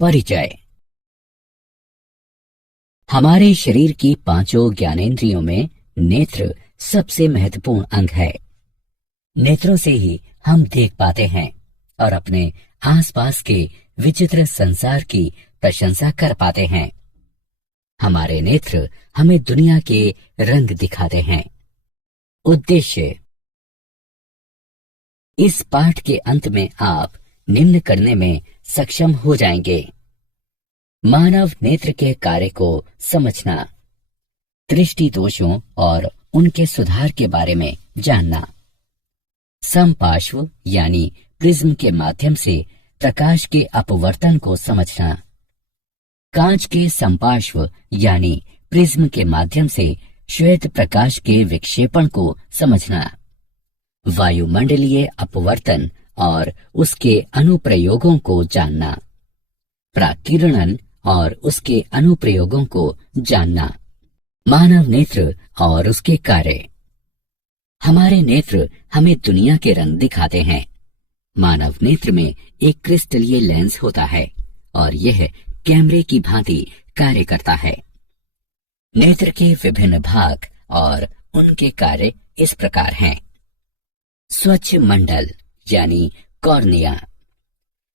परिचय। हमारे शरीर की पांचों ज्ञानेंद्रियों में नेत्र सबसे महत्वपूर्ण अंग है। नेत्रों से ही हम देख पाते हैं और अपने आसपास के विचित्र संसार की प्रशंसा कर पाते हैं। हमारे नेत्र हमें दुनिया के रंग दिखाते हैं। उद्देश्य। इस पाठ के अंत में आप निम्न करने में सक्षम हो जाएंगे: मानव नेत्र के कार्य को समझना, दृष्टि दोषों और उनके सुधार के बारे में जानना, समपार्श्व यानी प्रिज्म के माध्यम से प्रकाश के अपवर्तन को समझना, कांच के समपार्श्व यानी प्रिज्म के माध्यम से श्वेत प्रकाश के विक्षेपण को समझना, वायुमंडलीय अपवर्तन और उसके अनुप्रयोगों को जानना, प्राकिरणन और उसके अनुप्रयोगों को जानना, मानव नेत्र और उसके कार्य। हमारे नेत्र हमें दुनिया के रंग दिखाते हैं। मानव नेत्र में एक क्रिस्टलीय लेंस होता है और यह कैमरे की भांति कार्य करता है। नेत्र के विभिन्न भाग और उनके कार्य इस प्रकार हैं: स्वच्छ मंडल यानी कॉर्निया,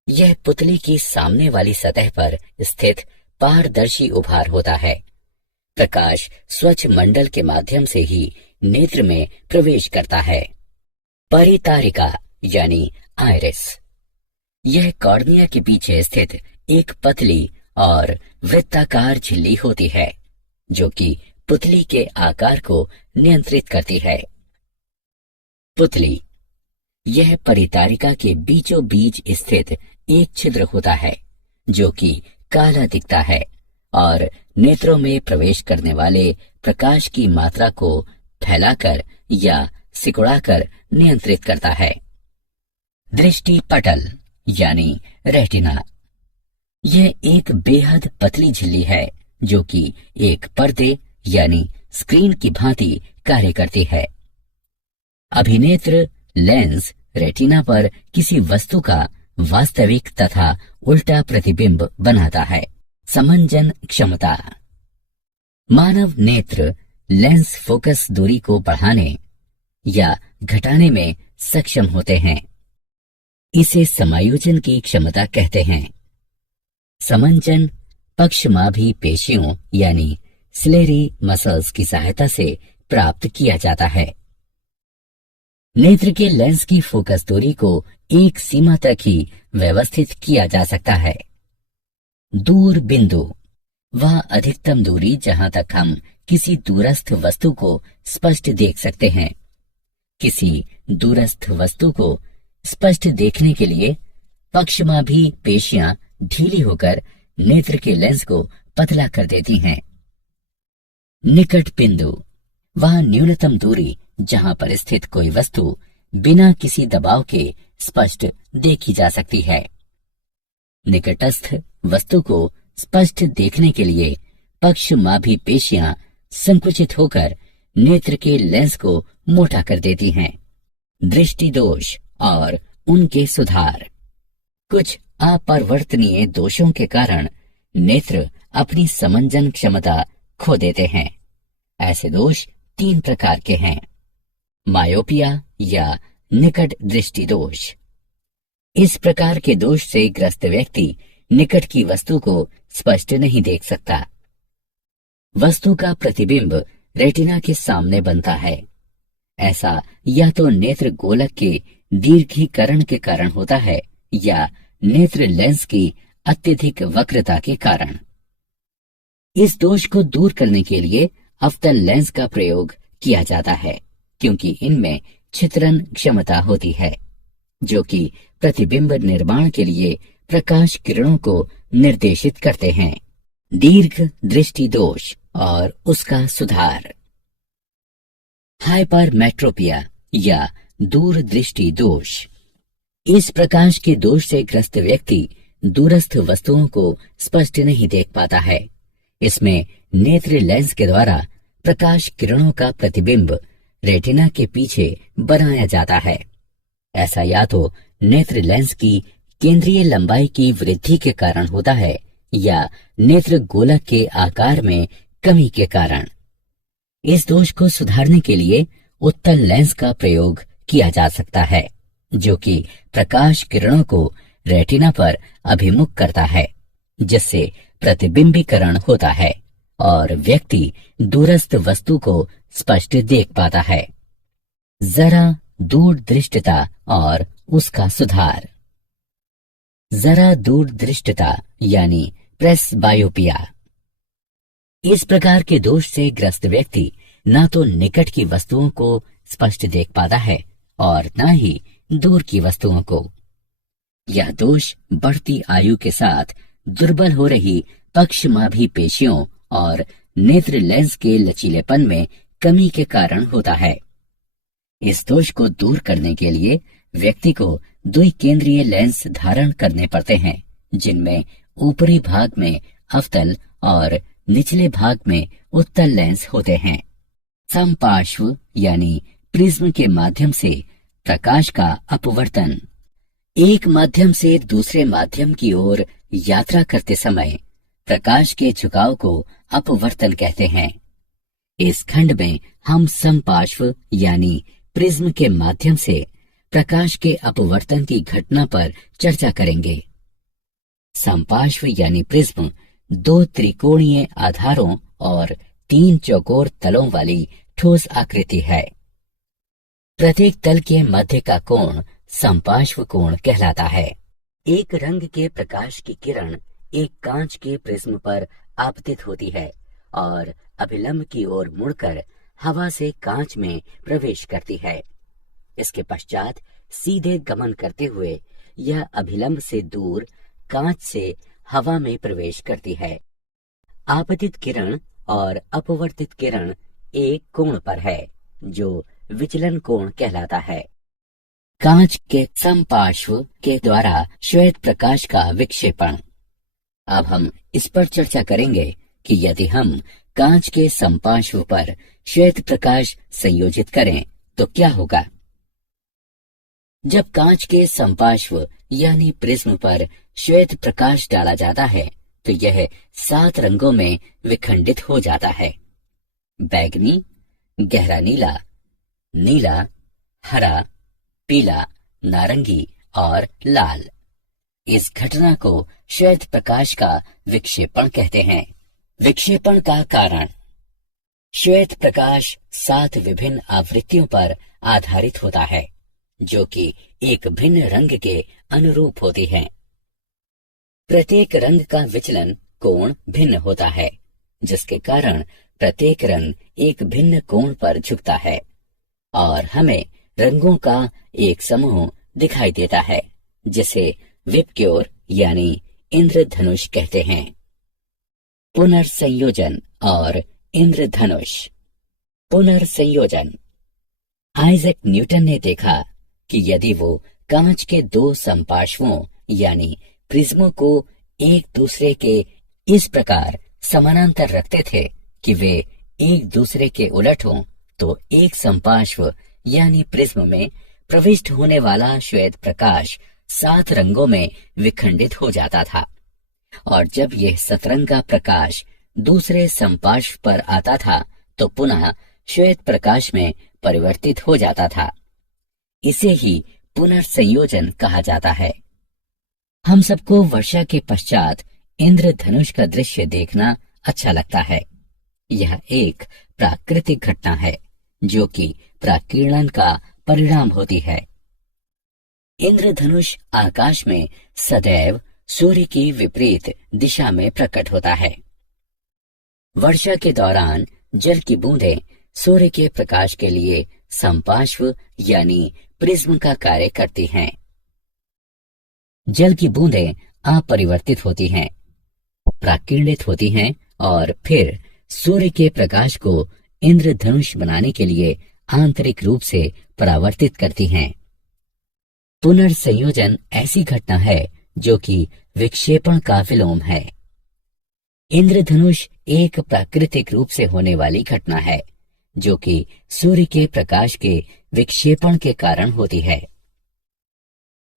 यह पुतली की सामने वाली सतह पर स्थित पारदर्शी उभार होता है। प्रकाश स्वच्छ मंडल के माध्यम से ही नेत्र में प्रवेश करता है। परितारिका यानी आइरिस, यह कॉर्निया के पीछे स्थित एक पतली और वृत्ताकार झिल्ली होती है जो कि पुतली के आकार को नियंत्रित करती है। पुतली, यह परितारिका के बीचों बीच स्थित एक छिद्र होता है जो कि काला दिखता है और नेत्रों में प्रवेश करने वाले प्रकाश की मात्रा को फैलाकर या सिकुड़ाकर नियंत्रित करता है। दृष्टि पटल यानी रेटिना, यह एक बेहद पतली झिल्ली है जो कि एक पर्दे यानी स्क्रीन की भांति कार्य करती है। अभिनेत्र लेंस रेटिना पर किसी वस्तु का वास्तविक तथा उल्टा प्रतिबिंब बनाता है। समंजन क्षमता, मानव नेत्र लेंस फोकस दूरी को बढ़ाने या घटाने में सक्षम होते हैं। इसे समायोजन की क्षमता कहते हैं। समंजन पक्षमाभी पेशियों यानी सिलेरी मसल्स की सहायता से प्राप्त किया जाता है। नेत्र के लेंस की फोकस दूरी को एक सीमा तक ही व्यवस्थित किया जा सकता है। दूर बिंदु, वह अधिकतम दूरी जहां तक हम किसी दूरस्थ वस्तु को स्पष्ट देख सकते हैं। किसी दूरस्थ वस्तु को स्पष्ट देखने के लिए पक्षमाभी पेशियां ढीली होकर नेत्र के लेंस को पतला कर देती हैं। निकट बिंदु, वह न्यूनतम दूरी जहां पर स्थित कोई वस्तु बिना किसी दबाव के स्पष्ट देखी जा सकती है। निकटस्थ वस्तु को स्पष्ट देखने के लिए पक्षमाभी पेशियां संकुचित होकर नेत्र के लेंस को मोटा कर देती हैं। दृष्टि दोष और उनके सुधार, कुछ अपरिवर्तनीय दोषों के कारण नेत्र अपनी समंजन क्षमता खो देते हैं। ऐसे दोष 3 प्रकार के हैं: मायोपिया या निकट दृष्टि दोष। इस प्रकार के दोष से ग्रस्त व्यक्ति निकट की वस्तु को स्पष्ट नहीं देख सकता। वस्तु का प्रतिबिंब रेटिना के सामने बनता है। ऐसा या तो नेत्र गोलक के दीर्घीकरण के कारण होता है या नेत्र लेंस की अत्यधिक वक्रता के कारण। इस दोष को दूर करने के लिए अवतल लेंस का प्रयोग किया जाता है क्योंकि इनमें छिद्रन क्षमता होती है जो कि प्रतिबिंब निर्माण के लिए प्रकाश किरणों को निर्देशित करते हैं। दीर्घ दृष्टि दोष और उसका सुधार, हाइपरमेट्रोपिया या दूर दृष्टि दोष। इस प्रकाश के दोष से ग्रस्त व्यक्ति दूरस्थ वस्तुओं को स्पष्ट नहीं देख पाता है। इसमें नेत्र लेंस के द्वारा प्रकाश किरणों का प्रतिबिंब रेटिना के पीछे बनाया जाता है। ऐसा या तो नेत्र लेंस की केंद्रीय लंबाई की वृद्धि के कारण होता है या नेत्र गोलक के आकार में कमी के कारण। इस दोष को सुधारने के लिए उत्तल लेंस का प्रयोग किया जा सकता है, जो कि प्रकाश किरणों को रेटिना पर अभिमुख करता है, जिससे प्रतिबिंबीकरण होता है और व्यक्ति दूरस्थ वस्तु को स्पष्ट देख पाता है। जरा दूरदृष्टता और उसका सुधार। जरा दूरदृष्टता यानी प्रेसबायोपिया। इस प्रकार के दोष से ग्रस्त व्यक्ति न तो निकट की वस्तुओं को स्पष्ट देख पाता है और न ही दूर की वस्तुओं को। यह दोष बढ़ती आयु के साथ दुर्बल हो रही पक्षमाभी पेशियों और नेत्र लेंस के लचीलेपन में कमी के कारण होता है। इस दोष को दूर करने के लिए व्यक्ति को द्विकेंद्रीय लेंस धारण करने पड़ते हैं, जिनमें ऊपरी भाग में अवतल और निचले भाग में उत्तल लेंस होते हैं। समपार्श्व यानी प्रिज्म के माध्यम से प्रकाश का अपवर्तन। एक माध्यम से दूसरे माध्यम की ओर यात्रा करते समय प्रकाश के झुकाव को अपवर्तन कहते हैं। इस खंड में हम समपार्श्व यानी प्रिज्म के माध्यम से प्रकाश के अपवर्तन की घटना पर चर्चा करेंगे। समपार्श्व यानी प्रिज्म दो त्रिकोणीय आधारों और तीन चौकोर तलों वाली ठोस आकृति है। प्रत्येक तल के मध्य का कोण समपार्श्व कोण कहलाता है। एक रंग के प्रकाश की किरण एक कांच के प्रिज्म पर आपतित होती है और अभिलंब की ओर मुड़कर हवा से कांच में प्रवेश करती है। इसके पश्चात सीधे गमन करते हुए यह अभिलंब से दूर कांच से हवा में प्रवेश करती है। आपतित किरण और अपवर्तित किरण एक कोण पर है, जो विचलन कोण कहलाता है। कांच के समपार्श्व के द्वारा श्वेत प्रकाश का विक्षेपण। अब हम इस पर चर्चा करेंगे कि यदि हम कांच के समपार्श्व पर श्वेत प्रकाश संयोजित करें तो क्या होगा। जब कांच के समपार्श्व यानी प्रिज्म पर श्वेत प्रकाश डाला जाता है तो यह 7 रंगों में विखंडित हो जाता है। बैगनी, गहरा नीला, नीला, हरा, पीला, नारंगी और लाल। इस घटना को श्वेत प्रकाश का विक्षेपण कहते हैं। विक्षेपण का कारण। श्वेत प्रकाश 7 विभिन्न आवृत्तियों पर आधारित होता है, जो कि एक भिन्न रंग के अनुरूप होती हैं। प्रत्येक रंग का विचलन कोण भिन्न होता है, जिसके कारण प्रत्येक रंग एक भिन्न कोण पर झुकता है और हमें रंगों का एक समूह दिखाई देता है, जिसे विबग्योर यानी इंद्रधनुष कहते हैं। पुनर्संयोजन और इंद्रधनुष। पुनर्संयोजन। आइजैक न्यूटन ने देखा कि यदि वो कांच के 2 समपार्श्वों यानी प्रिज्मों को एक दूसरे के इस प्रकार समानांतर रखते थे कि वे एक दूसरे के उलट हों, तो एक समपार्श्व यानी प्रिज्म में प्रविष्ट होने वाला श्वेत प्रकाश 7 रंगों में विखंडित हो जाता था और जब यह सतरंगा प्रकाश दूसरे समपार्श्व पर आता था तो पुनः श्वेत प्रकाश में परिवर्तित हो जाता था। इसे ही पुनर्संयोजन कहा जाता है। हम सबको वर्षा के पश्चात इंद्रधनुष का दृश्य देखना अच्छा लगता है। यह एक प्राकृतिक घटना है जो कि प्राकीर्णन का परिणाम होती है। इंद्रधनुष आकाश में सदैव सूर्य की विपरीत दिशा में प्रकट होता है। वर्षा के दौरान जल की बूंदें सूर्य के प्रकाश के लिए समपार्श्व यानी प्रिज्म का कार्य करती हैं। जल की बूंदें अपरिवर्तित होती हैं, प्राकीर्णित होती हैं और फिर सूर्य के प्रकाश को इंद्रधनुष बनाने के लिए आंतरिक रूप से परावर्तित करती हैं। पुनर्संयोजन ऐसी घटना है जो कि विक्षेपण का विलोम है। इंद्रधनुष एक प्राकृतिक रूप से होने वाली घटना है जो कि सूर्य के प्रकाश के विक्षेपण के कारण होती है।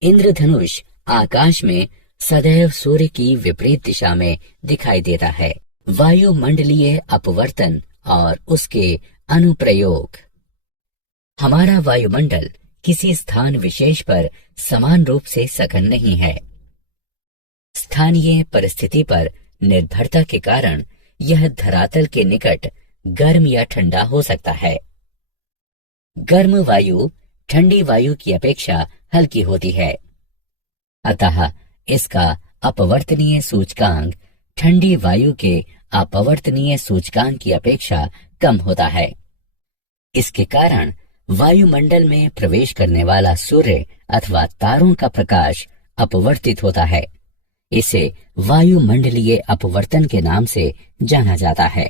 इंद्रधनुष आकाश में सदैव सूर्य की विपरीत दिशा में दिखाई देता है। वायुमंडलीय अपवर्तन और उसके अनुप्रयोग। हमारा वायुमंडल किसी स्थान विशेष पर समान रूप से सघन नहीं है। स्थानीय परिस्थिति पर निर्भरता के कारण यह धरातल के निकट गर्म या ठंडा हो सकता है। गर्म वायु ठंडी वायु की अपेक्षा हल्की होती है, अतः इसका अपवर्तनीय सूचकांक ठंडी वायु के अपवर्तनीय सूचकांक की अपेक्षा कम होता है। इसके कारण वायुमंडल में प्रवेश करने वाला सूर्य अथवा तारों का प्रकाश अपवर्तित होता है। इसे वायुमंडलीय अपवर्तन के नाम से जाना जाता है।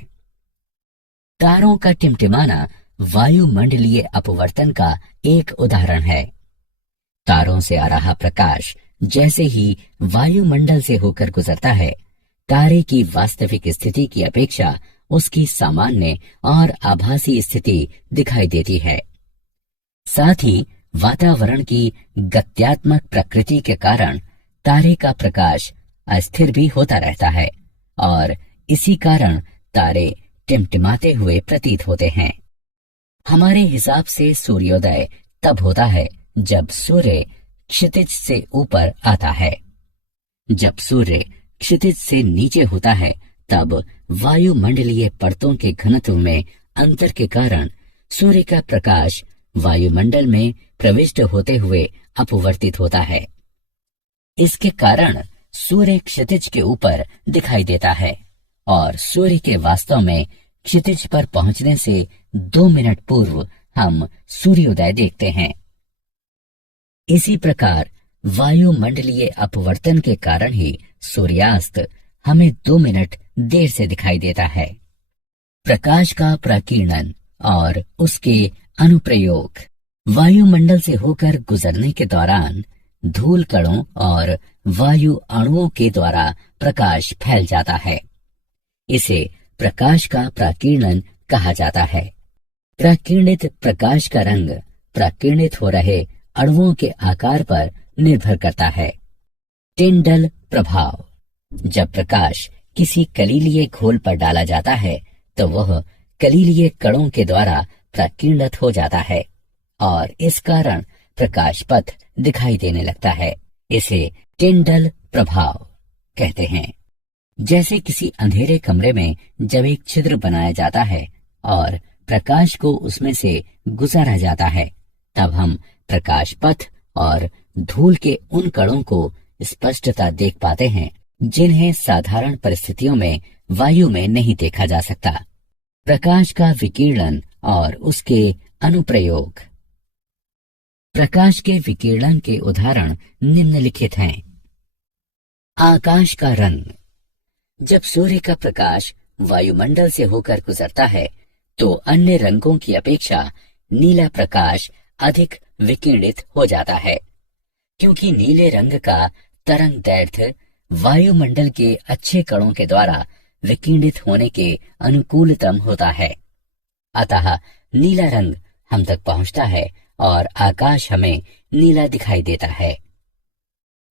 तारों का टिमटिमाना वायुमंडलीय अपवर्तन का एक उदाहरण है। तारों से आ रहा प्रकाश जैसे ही वायुमंडल से होकर गुजरता है, तारे की वास्तविक स्थिति की अपेक्षा उसकी सामान्य और आभासी स्थिति दिखाई देती है। साथ ही वातावरण की गत्यात्मक प्रकृति के कारण तारे का प्रकाश अस्थिर भी होता रहता है और इसी कारण तारे टिमटिमाते हुए प्रतीत होते हैं। हमारे हिसाब से सूर्योदय तब होता है जब सूर्य क्षितिज से ऊपर आता है। जब सूर्य क्षितिज से नीचे होता है तब वायुमंडलीय परतों के घनत्व में अंतर के कारण सूर्य का प्रकाश वायुमंडल में प्रविष्ट होते हुए अपवर्तित होता है। इसके कारण सूर्य क्षितिज के ऊपर दिखाई देता है और सूर्य के वास्तव में क्षितिज पर पहुंचने से 2 मिनट पूर्व हम सूर्योदय देखते हैं। इसी प्रकार वायुमंडलीय अपवर्तन के कारण ही सूर्यास्त हमें 2 मिनट देर से दिखाई देता है। प्रकाश का प्रकीर्णन और उसके अनुप्रयोग। वायुमंडल से होकर गुजरने के दौरान धूल कणों और वायु अणुओं के द्वारा प्रकाश फैल जाता है। इसे प्रकाश का प्रकीर्णन कहा जाता है। प्रकीर्णित प्रकाश का रंग प्रकीर्णित हो रहे अणुओं के आकार पर निर्भर करता है। टिंडल प्रभाव। जब प्रकाश किसी कलीलिये घोल पर डाला जाता है तो वह कलीलिये कणों के द्वारा प्रकीर्णित हो जाता है और इस कारण प्रकाश पथ दिखाई देने लगता है। इसे टिंडल प्रभाव कहते हैं। जैसे किसी अंधेरे कमरे में जब एक छिद्र बनाया जाता है और प्रकाश को उसमें से गुजारा जाता है, तब हम प्रकाश पथ और धूल के उन कणों को स्पष्टता देख पाते हैं जिन्हें साधारण परिस्थितियों में वायु में नहीं देखा जा सकता। प्रकाश का विकिरण और उसके अनुप्रयोग। प्रकाश के विकिरण के उदाहरण निम्नलिखित हैं। आकाश का रंग। जब सूर्य का प्रकाश वायुमंडल से होकर गुजरता है तो अन्य रंगों की अपेक्षा नीला प्रकाश अधिक विकिरणित हो जाता है, क्योंकि नीले रंग का तरंग दैर्घ्य वायुमंडल के अच्छे कणों के द्वारा विकिरणित होने के अनुकूलतम होता है। अतः नीला रंग हम तक पहुंचता है और आकाश हमें नीला दिखाई देता है।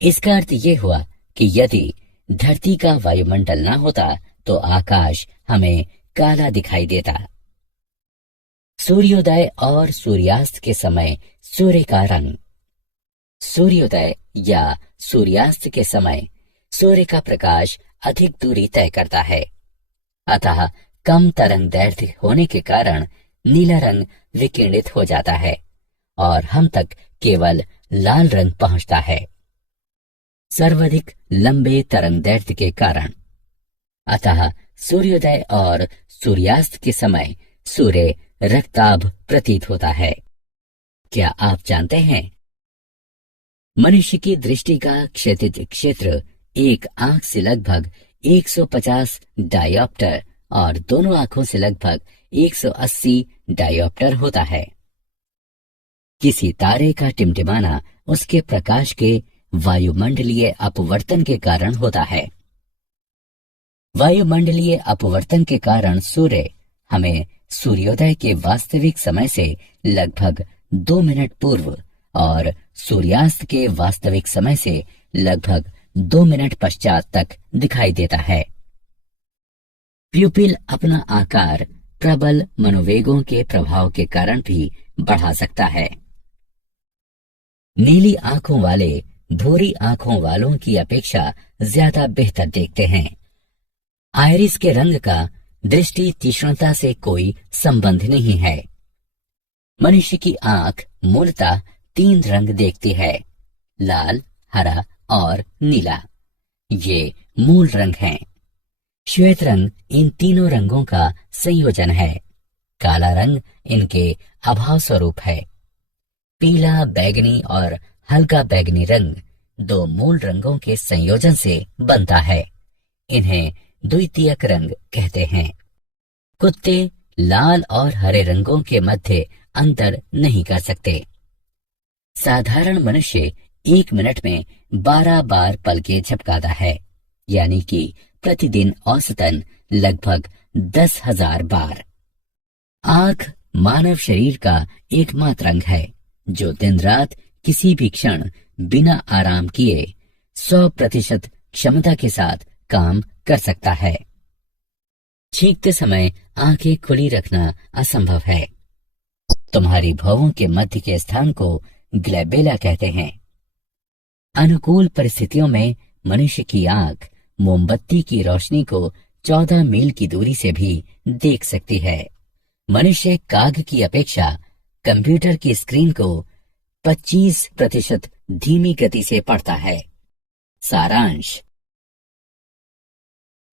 इसका अर्थ ये हुआ कि यदि धरती का वायुमंडल न होता तो आकाश हमें काला दिखाई देता। सूर्योदय और सूर्यास्त के समय सूर्य का रंग। सूर्योदय या सूर्यास्त के समय सूर्य का प्रकाश अधिक दूरी तय करता है, अतः कम तरंग दैर्घ्य होने के कारण नीला रंग विकिरणित हो जाता है और हम तक केवल लाल रंग पहुंचता है। सर्वाधिक लंबे तरंग दैर्घ्य के कारण। अतः सूर्योदय और सूर्यास्त के समय सूर्य रक्ताभ प्रतीत होता है। क्या आप जानते हैं, मनुष्य की दृष्टि का क्षैतिज क्षेत्र एक आंख से लगभग 150 डायोप्टर और दोनों आंखों से लगभग 180 डायोप्टर होता है। किसी तारे का टिमटिमाना उसके प्रकाश के वायुमंडलीय अपवर्तन के कारण होता है। वायुमंडलीय अपवर्तन के कारण सूर्य हमें सूर्योदय के वास्तविक समय से लगभग 2 मिनट पूर्व और सूर्यास्त के वास्तविक समय से लगभग 2 मिनट पश्चात तक दिखाई देता है। प्यूपिल अपना आकार प्रबल मनोवेगों के प्रभाव के कारण भी बढ़ा सकता है। नीली आंखों वाले भूरी आंखों वालों की अपेक्षा ज्यादा बेहतर देखते हैं। आइरिस के रंग का दृष्टि तीक्ष्णता से कोई संबंध नहीं है। मनुष्य की आंख मूलतः 3 रंग देखती है, लाल, हरा और नीला। ये मूल रंग हैं। श्वेत रंग इन तीनों रंगों का संयोजन है। काला रंग इनके अभाव स्वरूप है। पीला, बैगनी और हल्का बैगनी रंग 2 मूल रंगों के संयोजन से बनता है। इन्हें द्वितीयक रंग कहते हैं। कुत्ते लाल और हरे रंगों के मध्य अंतर नहीं कर सकते। साधारण मनुष्य 1 मिनट में 12 बार पलकें झपकाता है, यानी कि प्रतिदिन औसतन लगभग 10,000 बार। आंख मानव शरीर का एकमात्र अंग है जो दिन रात किसी भी क्षण बिना आराम किए 100% क्षमता के साथ काम कर सकता है। छींकते समय आंखें खुली रखना असंभव है। तुम्हारी भौहों के मध्य के स्थान को ग्लैबेला कहते हैं। अनुकूल परिस्थितियों में मनुष्य की आंख मोमबत्ती की रोशनी को 14 मील की दूरी से भी देख सकती है। मनुष्य काग की अपेक्षा कंप्यूटर की स्क्रीन को 25% धीमी गति से पढ़ता है। सारांश।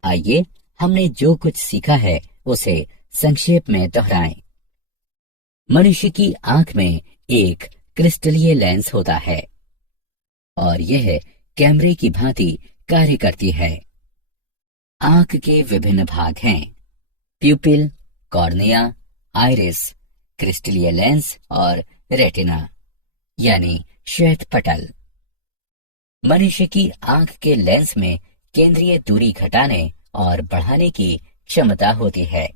आइए हमने जो कुछ सीखा है उसे संक्षेप में दोहराएं। मनुष्य की आंख में एक क्रिस्टलीय लेंस होता है और यह कैमरे की भांति कार्य करती है। आंख के विभिन्न भाग हैं: प्यूपिल, कॉर्निया, आइरिस, क्रिस्टलीय लेंस और रेटिना यानी श्वेत पटल। मनुष्य की आंख के लेंस में केंद्रीय दूरी घटाने और बढ़ाने की क्षमता होती है।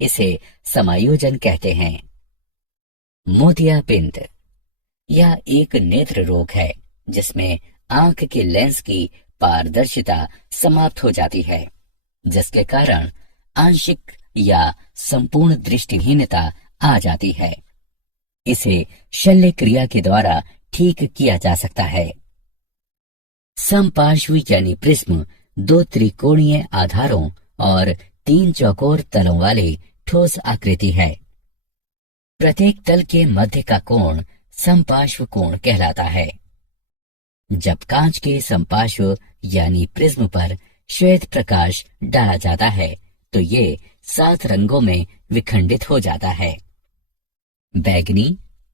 इसे समायोजन कहते हैं। मोतियाबिंद यह एक नेत्र रोग है जिसमें आंख के लेंस की पारदर्शिता समाप्त हो जाती है, जिसके कारण आंशिक या संपूर्ण दृष्टिहीनता आ जाती है। इसे शल्य क्रिया के द्वारा ठीक किया जा सकता है। समपार्श्वी यानी प्रिज्म 2 त्रिकोणीय आधारों और 3 चौकोर तलों वाले ठोस आकृति है। प्रत्येक तल के मध्य का कोण समपार्श्व कोण कहलाता है। जब कांच के समपार्श्व यानी प्रिज्म पर श्वेत प्रकाश डाला जाता है तो ये 7 रंगों में विखंडित हो जाता है: बैगनी,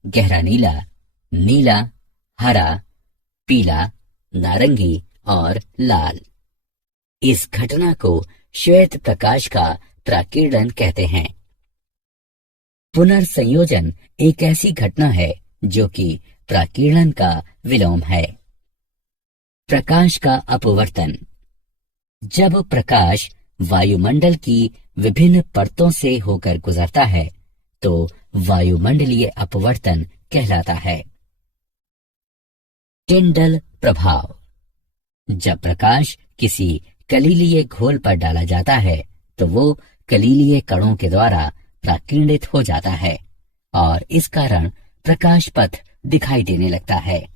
गहरा नीला, नीला, हरा, पीला, नारंगी और लाल। इस घटना को श्वेत प्रकाश का प्राकीर्णन कहते हैं। पुनर्संयोजन एक ऐसी घटना है जो कि प्राकीर्णन का विलोम है। प्रकाश का अपवर्तन। जब प्रकाश वायुमंडल की विभिन्न परतों से होकर गुजरता है तो वायुमंडलीय अपवर्तन कहलाता है। टिंडल प्रभाव। जब प्रकाश किसी कलीलीय घोल पर डाला जाता है तो वो कलीलीय कणों के द्वारा प्राकीर्णित हो जाता है और इस कारण प्रकाश पथ दिखाई देने लगता है।